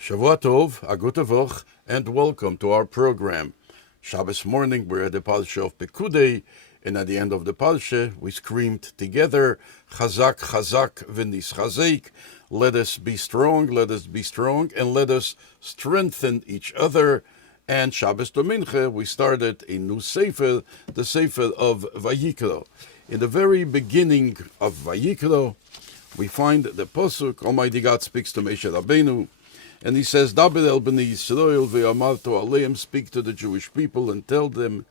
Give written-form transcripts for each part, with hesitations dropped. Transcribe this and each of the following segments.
Shavua Tov, a gute Woche, and welcome to our program. Shabbos morning, we're at the Parsha of Pekudei, and at the end of the Parsha, we screamed together, Chazak, Chazak, v'nis Chazek. Let us be strong, and let us strengthen each other. And Shabbos to Mincha, we started a new Sefer, the Sefer of Vayikro. In the very beginning of Vayikro, we find the Pasuk, Almighty God speaks to Moshe Rabbeinu, and he says, Daber el b'nei Yisrael ve'amarto aleim, speak to the Jewish people and tell them,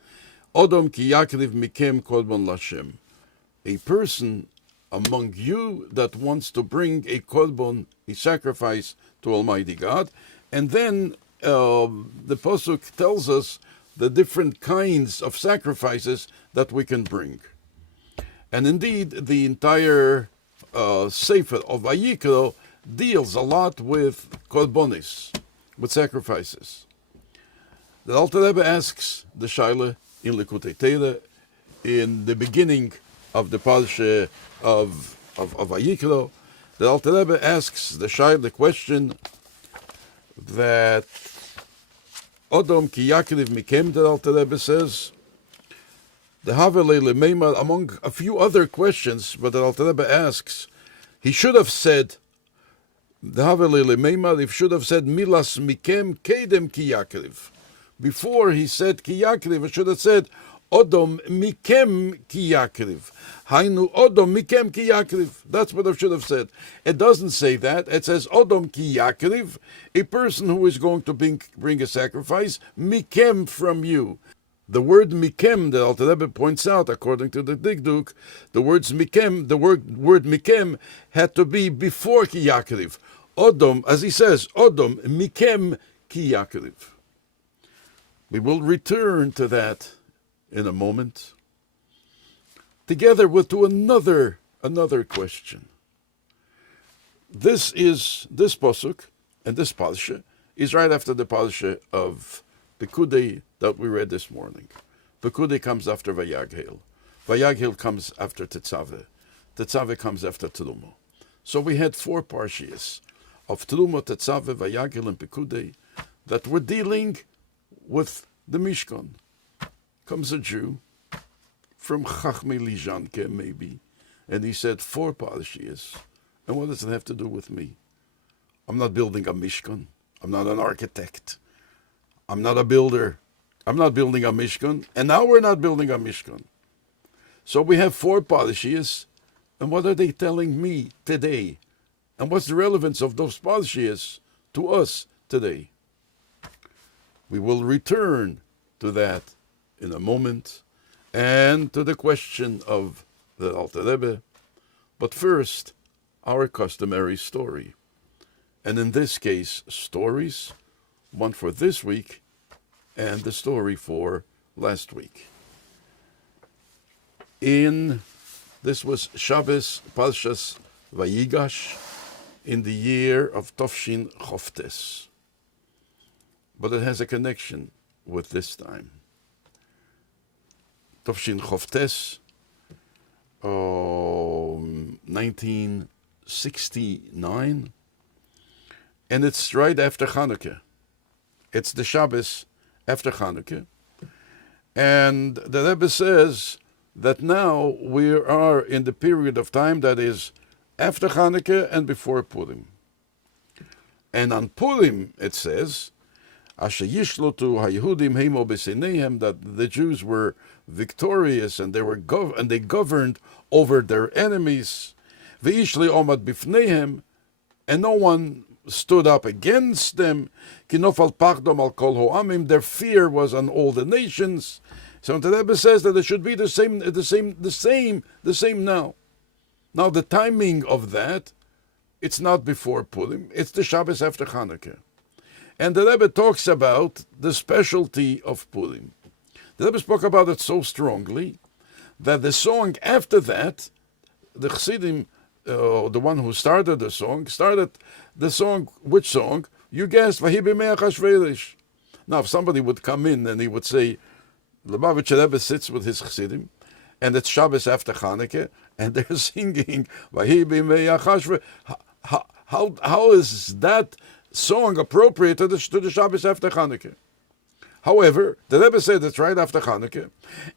Odom ki yakriv mikem korban Lashem. A person among you that wants to bring a korban, a sacrifice to Almighty God. And then the Pasuk tells us the different kinds of sacrifices that we can bring. And indeed, the entire Sefer of Vayikro deals a lot with korbanis, with sacrifices. The Alter Rebbe asks the Shaila in Likutei Torah in the beginning of the Parsha of Vayikro. The Alter Rebbe asks the Shaila the question that Odom ki yakriv mikem, the Alter Rebbe says, the Havelei lemeimar, among a few other questions, but the Alter Rebbe asks, he should have said, the Havelei lemeimar, he should have said, milas mikem kedem ki yakriv. Before he said ki yakriv, he should have said, Odom mikem ki yakriv. Hainu Odom mikem ki yakriv. That's what I should have said. It doesn't say that. It says Odom ki yakriv, a person who is going to bring a sacrifice, mikem, from you. The word mikem, the Alter Rebbe points out, according to the Dikduk, the word mikem had to be before ki yakriv. Odom, as he says, Odom mikem ki yakriv. We will return to that in a moment, together with to another question. This pasuk and this parsha is right after the parsha of Pekudei that we read this morning. Pekudei comes after Vayaghel. Vayaghel comes after Tetzaveh. Tetzaveh comes after Terumo. So we had four parshias of Terumo, Tetzaveh, Vayaghel, and Pekudei that were dealing with the Mishkan. Comes a Jew from Chachmei Lizhanke, maybe, and he said, four parshias, and what does it have to do with me? I'm not building a Mishkan. I'm not an architect. I'm not a builder. I'm not building a Mishkan, and now we're not building a Mishkan. So we have four parshias, and what are they telling me today? And what's the relevance of those parshias to us today? We will return to that in a moment, and to the question of the Alter Rebbe. But first, our customary story. And in this case, stories, one for this week, and the story for last week. This was Shabbos Parshas Vayigash in the year of Tovshin Choftes. But it has a connection with this time. Tovshin Choftes, 1969, and it's right after Chanukah. It's the Shabbos after Chanukah, and the Rebbe says that now we are in the period of time that is after Chanukah and before Purim. And on Purim, it says, Asher yishlotu haYehudim heimo b'sineihem, that the Jews were victorious and they governed over their enemies. Ve'ishli omad bifneihem, and no one stood up against them. Kinofal pachdom al kol ho'amim, their fear was on all the nations. So the Rebbe says that it should be the same now. Now the timing of that, it's not before Purim, it's the Shabbos after Chanukah. And the Rebbe talks about the specialty of Purim. The Rebbe spoke about it so strongly that the song after that, the Chassidim, the one who started the song, which song? You guessed, Vahi b'mei Achashverosh. Now, if somebody would come in and he would say, Lubavitcher Rebbe sits with his Chassidim, and it's Shabbos after Chanukah, and they're singing, Vahi b'mei Achashverosh. How is that song appropriate to the Shabbos after Hanukkah. However, the Rebbe said it's right after Hanukkah,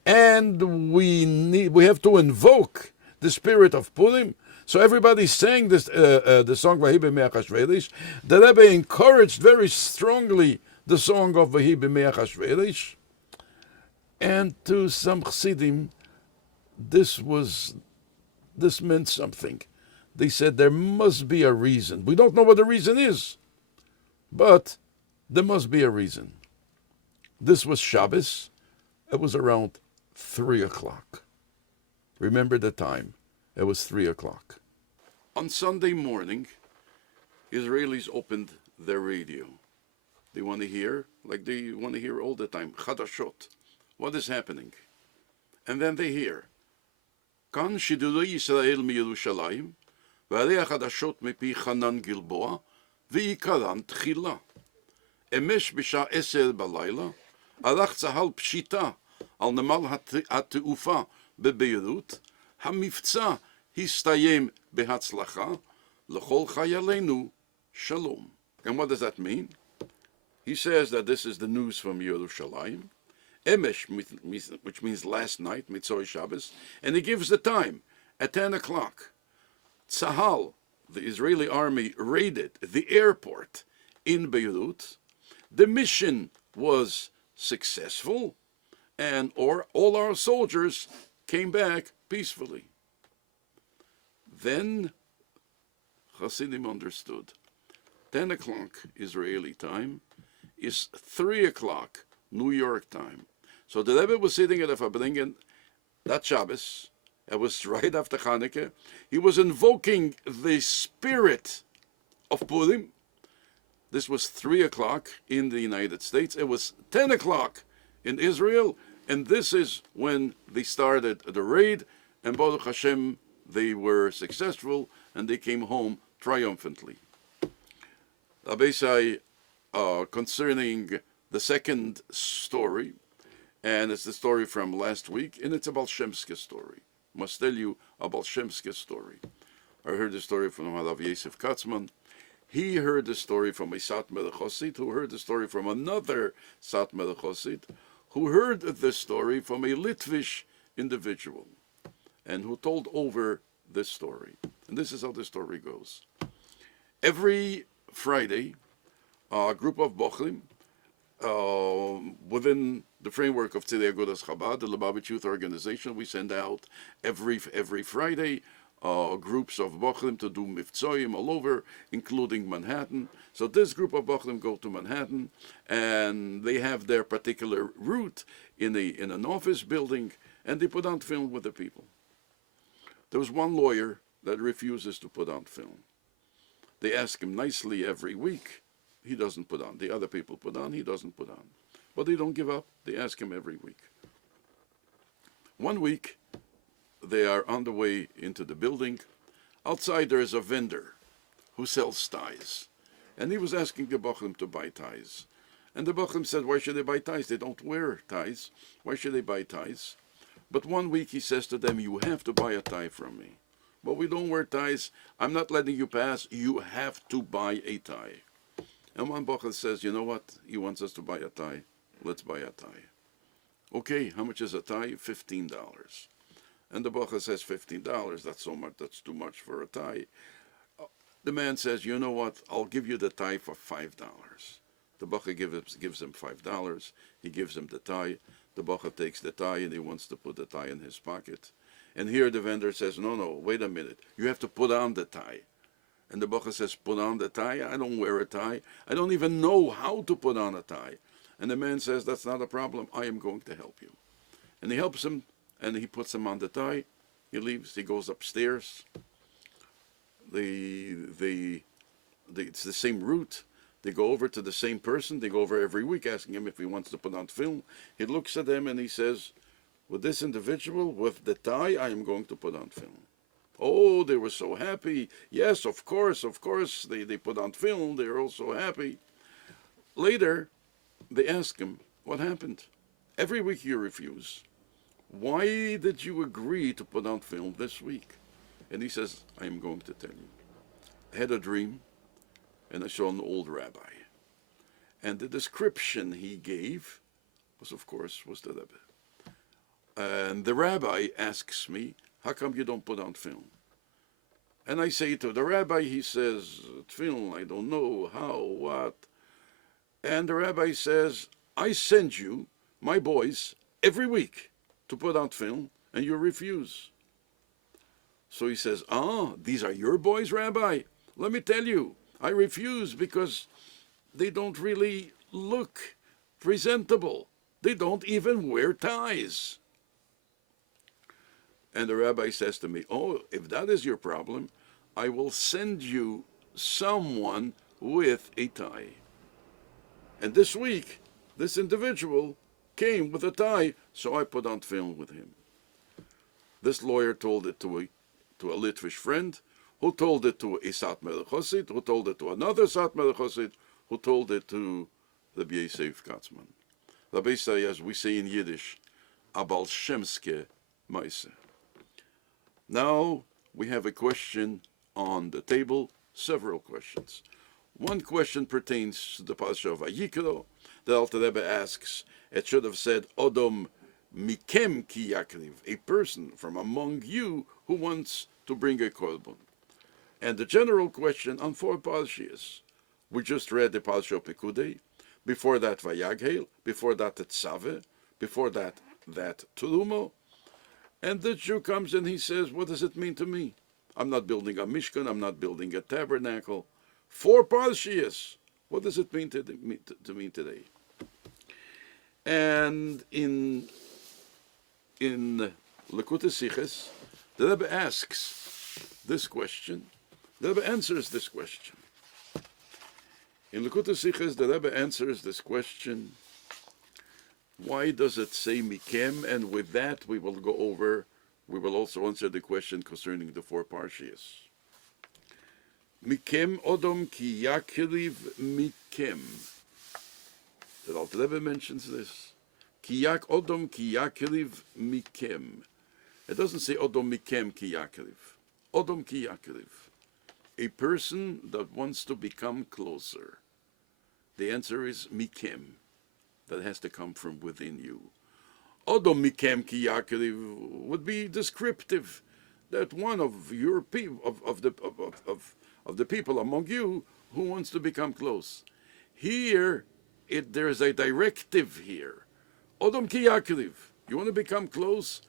and we have to invoke the spirit of Purim. So everybody sang this the song Vahi B'Mei Achashverosh. The Rebbe encouraged very strongly the song of Vahi B'Mei Achashverosh, and to some Chassidim, this meant something. They said there must be a reason. We don't know what the reason is, but there must be a reason. This was Shabbos. It was around 3 o'clock. Remember the time. It was 3 o'clock. On Sunday morning, Israelis opened their radio. They want to hear, like they want to hear all the time, Chadashot. What is happening? And then they hear, Kan Shidurei Yisrael miYerushalayim, והרי החדשות מפי חנן גלבוע, ועיקרן תחילה. אמש בשעה 10 בלילה, ערך צה"ל פשיטה על נמל התעופה בביירות, המבצע הסתיים בהצלחה, לכל חיילינו שלום. And what does that mean? He says that this is the news from Yerushalayim, Emesh, which means last night, Mitzvah Shabbos, and he gives the time, at 10 o'clock. Tzahal, the Israeli army, raided the airport in Beirut. The mission was successful, and all our soldiers came back peacefully. Then Hasidim understood. 10 o'clock Israeli time is 3 o'clock New York time. So the Rebbe was sitting at the Fabringen that Shabbos. It was right after Hanukkah. He was invoking the spirit of Purim. This was 3 o'clock in the United States. It was 10 o'clock in Israel. And this is when they started the raid. And Baruch Hashem, they were successful and they came home triumphantly. Rabbi Say, concerning the second story, and it's the story from last week, and it's a Baal Shemske story. Must tell you a Baal Shemske story. I heard the story from Rav Yosef Katzman. He heard the story from a Satmar Chosid, who heard the story from another Satmar Chosid, who heard the story from a Litvish individual, and who told over this story. And this is how the story goes. Every Friday, a group of Bochrim, within the framework of Tzidei Agudas Chabad, the Lubavitch Youth Organization, we send out every Friday groups of Bochrim to do Mivtzoyim all over, including Manhattan. So this group of Bochrim go to Manhattan, and they have their particular route in an office building, and they put on film with the people. There was one lawyer that refuses to put on film. They ask him nicely every week. He doesn't put on. The other people put on. He doesn't put on. But they don't give up. They ask him every week. One week, they are on the way into the building. Outside, there is a vendor who sells ties. And he was asking the Bochrim to buy ties. And the Bochrim said, why should they buy ties? They don't wear ties. Why should they buy ties? But one week he says to them, you have to buy a tie from me. But we don't wear ties. I'm not letting you pass. You have to buy a tie. And one Bochrim says, you know what? He wants us to buy a tie. Let's buy a tie. Okay, how much is a tie? $15. And the Bochrim says, $15, that's so much, that's too much for a tie. The man says, you know what? I'll give you the tie for $5. The Bochrim gives him $5. He gives him the tie. The Bochrim takes the tie and he wants to put the tie in his pocket. And here the vendor says, no, wait a minute. You have to put on the tie. And the Bochrim says, put on the tie? I don't wear a tie. I don't even know how to put on a tie. And the man says, that's not a problem. I am going to help you. And he helps him, and he puts him on the tie. He leaves. He goes upstairs. It's the same route. They go over to the same person. They go over every week asking him if he wants to put on film. He looks at them and he says, with this individual, with the tie, I am going to put on film. Oh, they were so happy. Yes, of course. They put on film. They were all so happy. Later, they ask him, what happened? Every week you refuse. Why did you agree to put on film this week? And he says, I am going to tell you. I had a dream, and I saw an old rabbi. And the description he gave was the Rebbe. And the rabbi asks me, how come you don't put on film? And I say to the rabbi, he says, film, I don't know, how, what. And the rabbi says, I send you my boys every week to put out film, and you refuse. So he says, these are your boys, Rabbi? Let me tell you, I refuse because they don't really look presentable. They don't even wear ties. And the rabbi says to me, if that is your problem, I will send you someone with a tie. And this week, this individual came with a tie, so I put on film with him. This lawyer told it to a Litvish friend, who told it to a Satmar Chosid, who told it to another Satmar Chosid, who told it to the Yosef Katzman. Rabbi say, as we say in Yiddish, Abal Shemske Meise. Now we have a question on the table, several questions. One question pertains to the Pasha of Vayikro. The Alter Rebbe asks, it should have said, Odom mikem ki yakriv, a person from among you who wants to bring a korban. And the general question on 4 Parshias. We just read the Parsha of Pekudei, before that Vayaghel, before that Tetzaveh, before that Terumo. And the Jew comes and he says, what does it mean to me? I'm not building a Mishkan, I'm not building a tabernacle. 4 Parshias. What does it mean to me today? And in Likutei Sichos, the Rebbe asks this question. The Rebbe answers this question. In Likutei Sichos, the Rebbe answers this question. Why does it say Mikem? And with that, we will also answer the question concerning the 4 Parshias. Mikem Odom ki yakriv Mikem. The Alter Rebbe mentions this. Odom ki yakriv Mikem. It doesn't say Odom Mikem ki yakriv. Odom ki yakriv. A person that wants to become closer. The answer is Mikem. That has to come from within you. Odom Mikem ki yakriv would be descriptive. That one of your people, of the people among you who wants to become close. Here, there's a directive here. Odom ki yakriv. You want to become close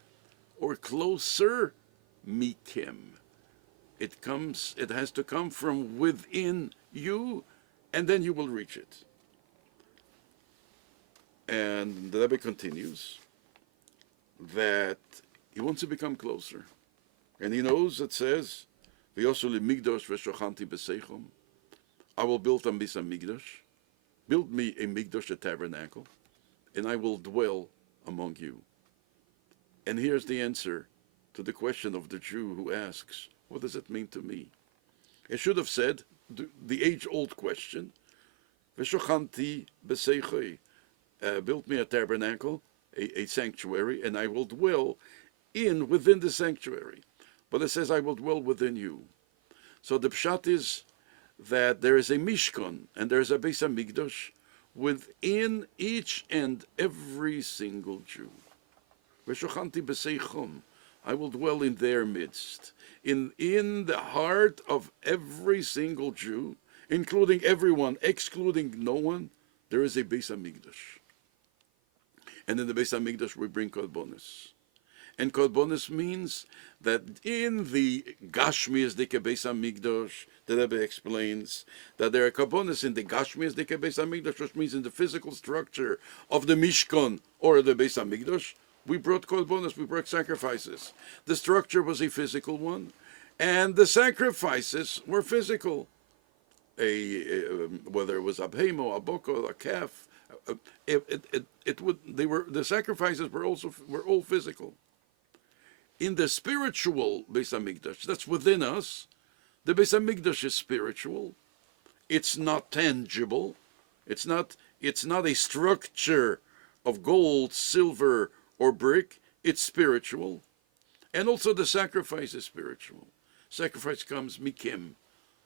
or closer? Mikem. It has to come from within you, and then you will reach it. And the Rebbe continues that he wants to become closer. And he knows, it says, V'yosuli migdosh v'shochanti b'seichom. I will build a migdosh. Build me a migdosh, a tabernacle, and I will dwell among you. And here's the answer to the question of the Jew who asks, what does it mean to me? It should have said, the age-old question, V'shochanti b'seichoi. Build me a tabernacle, a sanctuary, and I will dwell within the sanctuary. But it says, I will dwell within you. So the pshat is that there is a Mishkan and there is a Beis HaMikdash within each and every single Jew. V'shochanti b'seichom. I will dwell in their midst. In the heart of every single Jew, including everyone, excluding no one, there is a Beis HaMikdash. And in the Beis HaMikdash we bring korbanos. And korbanos means that in the Gashmias Dike Beis HaMikdash, the Rebbe explains that there are korbanos in the Gashmias Dike Beis HaMikdash, which means in the physical structure of the Mishkan or the Beis HaMikdash, we brought korbanos, we brought sacrifices. The structure was a physical one, and the sacrifices were physical. Whether it was a behemo, a bokor, a calf, the sacrifices were all physical. In the spiritual Beis HaMikdash, that's within us, the Beis HaMikdash is spiritual. It's not tangible. It's not a structure of gold, silver, or brick. It's spiritual. And also the sacrifice is spiritual. Sacrifice comes mikim,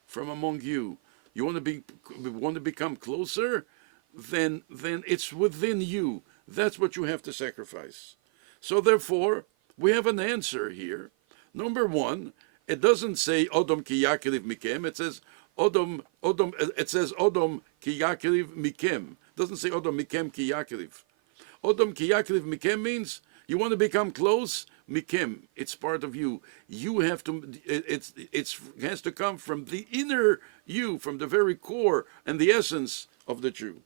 from among you. You want to become closer, then it's within you. That's what you have to sacrifice. So therefore, we have an answer here. Number one, it doesn't say Odom ki yakriv mikem. It says Odom. It says Odom ki yakriv mikem. It doesn't say Odom mikem ki yakriv. Odom ki yakriv mikem means you want to become close. Mikem, it's part of you. You have to. It has to come from the inner you, from the very core and the essence of the Jew.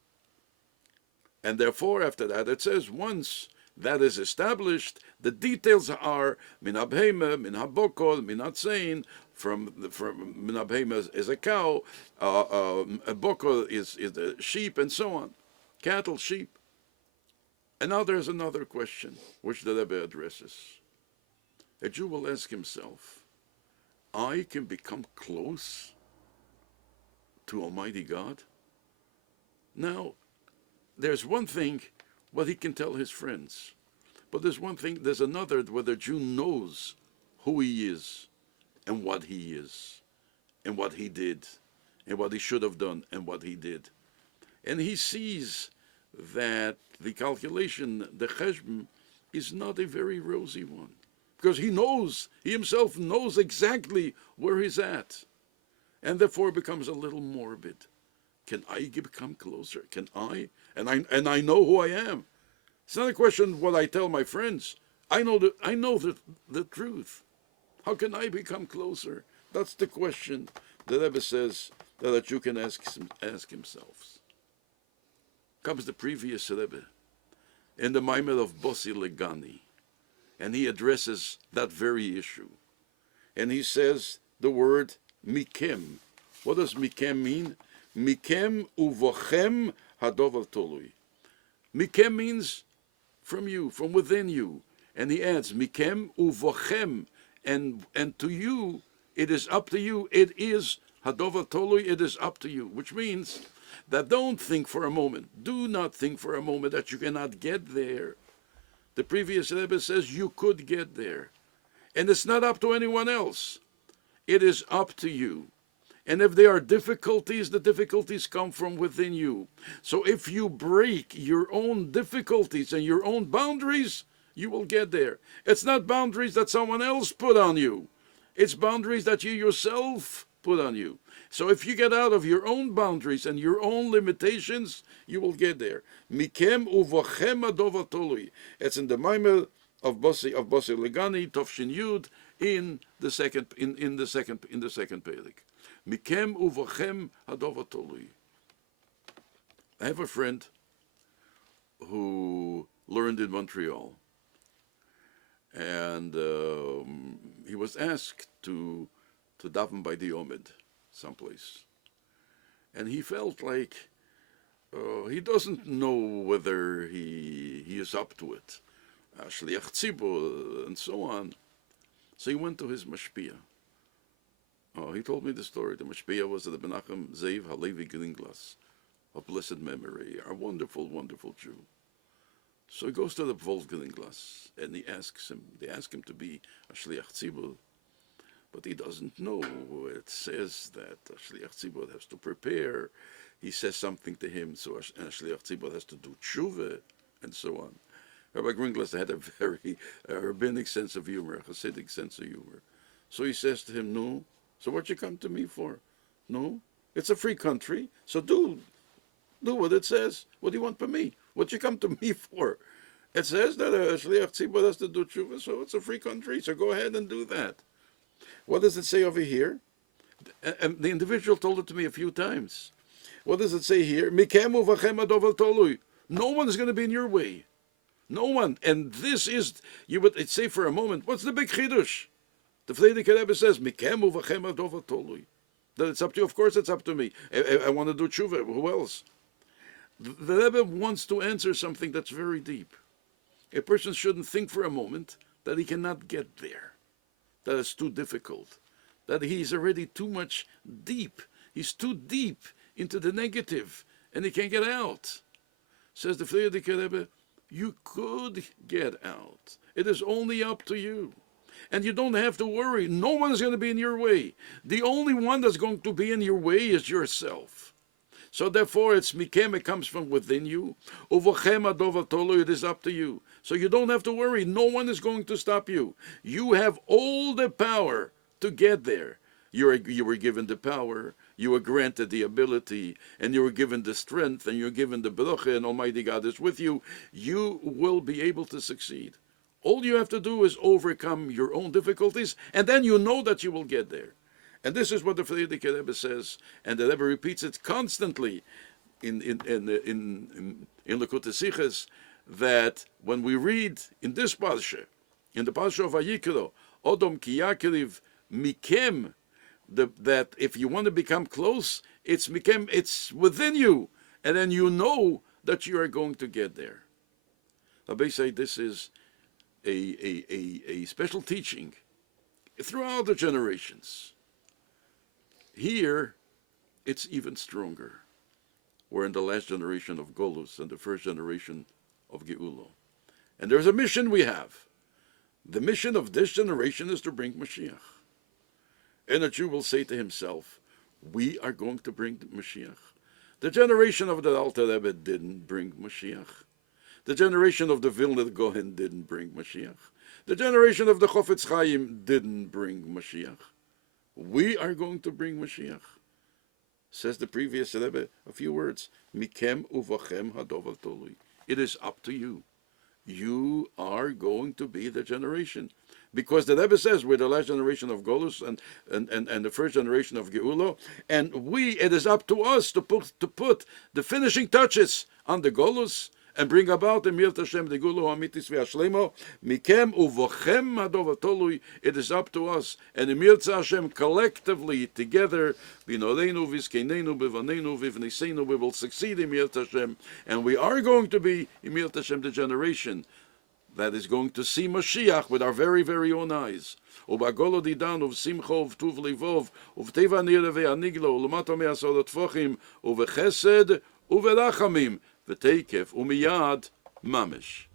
And therefore, after that, it says once that is established, the details are min abhema, min habokol, min atzein. From min abhema is a cow, a bokol is a sheep, and so on, cattle, sheep. And now there's another question which the Rebbe addresses. A Jew will ask himself, I can become close to Almighty God? Now, there's one thing what he can tell his friends, but there's another where the Jew knows who he is and what he is and what he did and what he should have done and what he did. And he sees that the calculation, the cheshbon, is not a very rosy one. Because he himself knows exactly where he's at. And therefore becomes a little morbid. Can I become closer? Can I? And I know who I am. It's not a question of what I tell my friends. I know the truth. How can I become closer? That's the question the Rebbe says that you can ask himself. Comes the previous Rebbe in the Maimer of Bossi Legani. And he addresses that very issue. And he says the word mikem. What does mikem mean? Mikem uvochem hadover tolui. Mikem means from you, from within you. And he adds mikem uvochem. And to you, it is up to you. It is hadover tolui, it is up to you. Which means that don't think for a moment. Do not think for a moment that you cannot get there. The previous Rebbe says you could get there. And it's not up to anyone else. It is up to you. And if there are difficulties, the difficulties come from within you. So if you break your own difficulties and your own boundaries, you will get there. It's not boundaries that someone else put on you. It's boundaries that you yourself put on you. So if you get out of your own boundaries and your own limitations, you will get there. Mikem uvochem adova tolui. It's in the Maimer of Bossi Legani, Tovshin Yud, in the second Perik. Mikem uvochem adova tolui. I have a friend who learned in Montreal, and he was asked to daven by the Omed someplace, and he felt like he doesn't know whether he is up to it, Shliach Tzibur, and so on. So he went to his mashpia. He told me the story. The mashpia was the Menachem Zev Halevi Gringlas, of blessed memory, a wonderful, wonderful Jew. So he goes to the Wolf Gringlas, and they ask him to be a Shliach Tzibur. But he doesn't know. It says that a Shliach Tzibur has to prepare. He says something to him, so a Shliach Tzibur has to do tshuva, and so on. Rabbi Gringlas had a very rabbinic sense of humor, a Hasidic sense of humor. So he says to him, no, so what you come to me for? No, it's a free country, so do what it says. What do you want from me? What you come to me for? It says that a Shliach Tzibur has to do tshuva, so it's a free country, so go ahead and do that. What does it say over here? And the individual told it to me a few times. What does it say here? No one is going to be in your way. No one. And this is, you would say for a moment, what's the big chidush? The Frierdiker Rebbe says, that it's up to you. Of course it's up to me. I want to do tshuva. Who else? The Rebbe wants to answer something that's very deep. A person shouldn't think for a moment that he cannot get there, that it's too difficult, that he's already too much deep. He's too deep into the negative, and he can't get out. Says the Frierdiker Rebbe, you could get out. It is only up to you. And you don't have to worry. No one is going to be in your way. The only one that's going to be in your way is yourself. So therefore, it's mikem, it comes from within you. Uvochem adov tolu, it is up to you. So you don't have to worry. No one is going to stop you. You have all the power to get there. You were given the power, you were granted the ability, and you were given the strength, and you're given the bracha, and Almighty God is with you. You will be able to succeed. All you have to do is overcome your own difficulties, and then you know that you will get there. And this is what the Frierdiker Rebbe says, and the Rebbe repeats it constantly in Likutei Sichos, that when we read in this parsha, in the parsha of Vayikro, Odom ki yakriv mikem, that if you want to become close, it's mikem, it's within you, and then you know that you are going to get there. Rabbi say this is a special teaching throughout the generations. Here, it's even stronger. We're in the last generation of Golus and the first generation of Geulah. And there's a mission we have. The mission of this generation is to bring Mashiach. And a Jew will say to himself, we are going to bring Mashiach. The generation of the Alter Rebbe didn't bring Mashiach. The generation of the Vilna Gaon didn't bring Mashiach. The generation of the Chofetz Chaim didn't bring Mashiach. We are going to bring Mashiach. Says the previous Rebbe, a few words. Mikem uvachem hadov tolui. It is up to you. You are going to be the generation. Because the Rebbe says we're the last generation of Golus and the first generation of Geulah. And it is up to us to put the finishing touches on the Golus and bring about the Mirat Hashem, the Geulah Hamitis v'Hashlemo. Mikem uvochem hadov tolui. It is up to us. And the Mirat Hashem collectively, together, b'noreinu v'zkeneinu b'vaneinu v'vneseinu, we will succeed in Mirat Hashem. And we are going to be in Mirat Hashem, the generation that is going to see Mashiach with our very, very own eyes. Ubagolo didan uvsimcha uvtuv livov uvteva nire ve'aniglo u'lamato me'asodot tfochim uvechesed uverachamim v'teikef umiyad mamish.